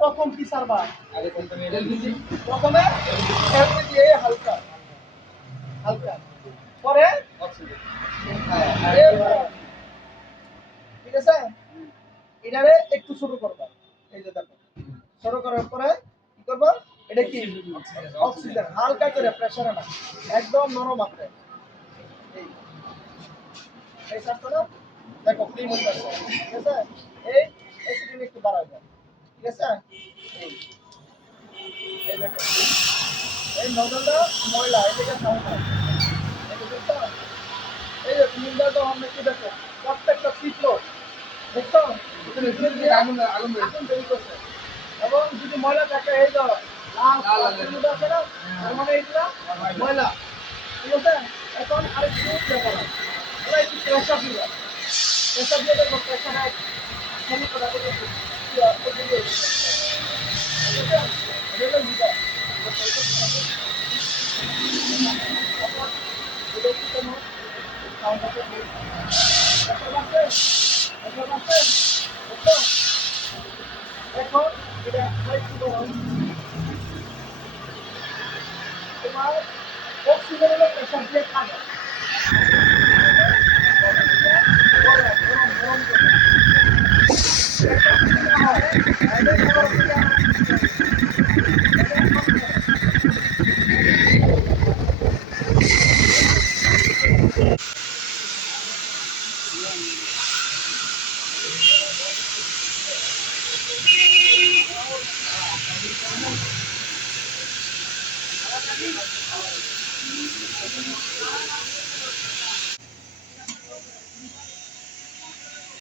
প্রথম কি সার্ভার প্রথমে হালকা পরে এরপরে, ঠিক আছে এটারে একটু ছোট করবা। এই যে দেখো। ছোট করার পরে এটা কি? অক্সিজেন হালকা করে প্রেসারে না একদম নরম আছে এই। দেখো ক্লিন হয়ে যাচ্ছে ঠিক আছে? এই অ্যাসিডিন একটু বাড়ায় দাও ঠিক আছে? এই। দেখো। এই নজলটা ময়লা এটাকে এই যে আমরা কি দেখো। প্রত্যেকটা দেখছ? ধীরে ধীরে আগুন আগুন তৈরি করছে এবং যদি ময়লা থাকে এই যে ময়লা ঠিক আছে এখন আরেকটু ওরা একটু প্রেশার দিবে প্রেশার তোমার অক্সিজেনের প্রেশার দিয়ে খাবে Thank you. Thank you.